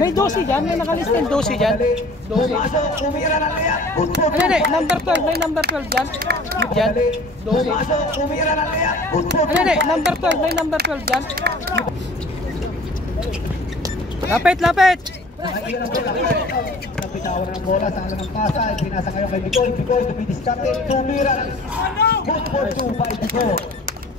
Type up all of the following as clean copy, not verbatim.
May 12 dyan, may nakalisten 12 dyan. 12. Ano na, number 12, may number 12 dyan. Dyan. 12. Ano na, number 12, may number 12 dyan. Lapit, lapit! Napitawan ng bola sa alam ng pasa, pinasa kayo kay Bicoy, Bicoy, dumidiskarte, tumira. Good for 2 by Bicoy.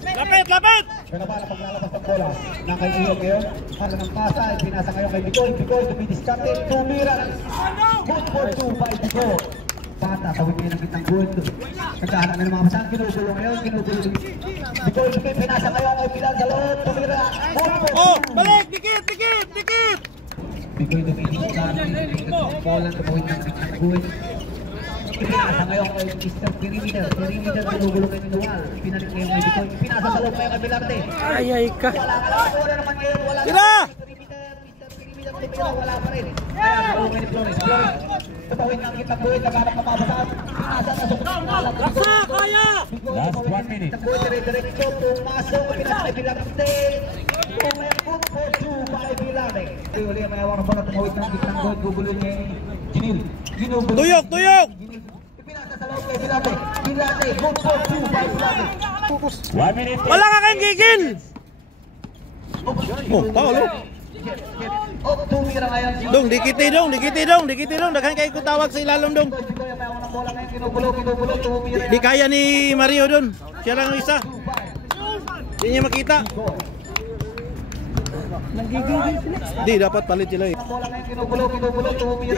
Lapit, lapit! Pero para paglalabas ng bola, nakaiiyak ngayon, alam ng pasa, pinasa kayo kay Bicoy, Bicoy, dumidiskarte, tumira. Good for 2 by Bicoy. Bata, tawid ngayon ng kitang good. Nagkahanap na ng mga masang, ginugulo ngayon, ginugulo. Bicoy, Bicoy, pinasa kayo kay Bilal sa loob, tumira. Oh, balik, dikit, dikit, dikit! Bicoy, dumidiskarte, bola, tawid ng kitang good. Pinasa ngayon kay Mr. Perimeter, Perimeter, ginugulo kayo ng duwal. Pinalik ngayon kay Bicoy, pinasa sa loob kayo kay Bilarte. Ay, ka. Wala naman ngayon, wala. Sila! Wala pa rin. Tawid ng kitang good, naghanap na mabasaan. Pinasa na sa Laksa, kaya! Last 1 minute. Dire-diretso, pumasok, pinasa kay Bilarte. Good for 2 by Bilarte. Uli ang mayawang na pala, tumawid ng kitang good, gugulo niya Jinil. Tuyok, tuyok! Pinasa sa loob kay Bilarte. Bilarte, good for 2 by Bilarte. 1 minute. Wala ka kayong gigil! Oh, tawalo. Oh, tumira ngayon. Dong, dikiti dong, dikiti dong, dikiti dong. Daghan kayo ko tawag sa ilalom dong. Di kaya ni Mario dun. Siya lang ang isa. Hindi niya makita. Nagigigil sila. Di, dapat palit sila eh.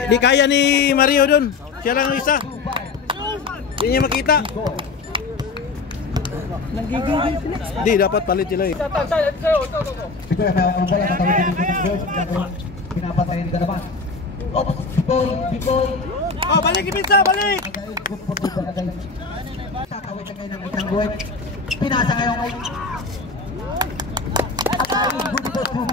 Di kaya ni Mario dun. Siya lang ang isa. Hindi niya makita. Nagigigil sila. Di, dapat palit sila eh. Siguro na ang bola katawid din ng gol, pinapatayin ka naman. Oh, Bicoy. Oh, balik ibinsa, balik. Good for 2 by Bilarte. Tatawid na kayo ng kitang gol. Pinasa ngayon kay good for 2.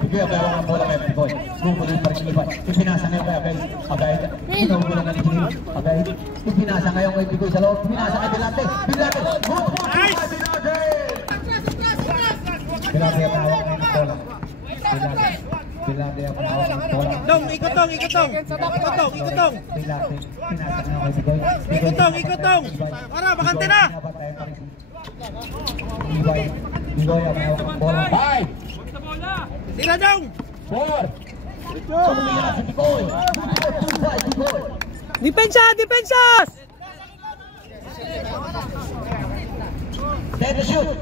Bicoy ang mayawang ng bola ngayon, Bicoy. Guguloy pa rin ilipat. Ipinasa ngayon kaya guys. Agay, ginugulo na ni Jinil. Agay, ipinasa ngayon kay Bicoy sa loob. Pinasa kay Bilarte. Bilarte, good for 2 by Bilarte. Bilarte ang mayawang ngayon ng bola. Bilarte ang mayawang ng bola. Dong, ikutong, ikutong. Ikutong, ikutong. Bilarte, pinasa ngayon kay Bicoy. Ikutong, ikutong. Para, bakante na. Bicoy ang mayawang ng bola. 5, Tira dong. 4, Tumira si Bicoy. Good for 2 by Bicoy. Depensa, depensa. Set to shoot.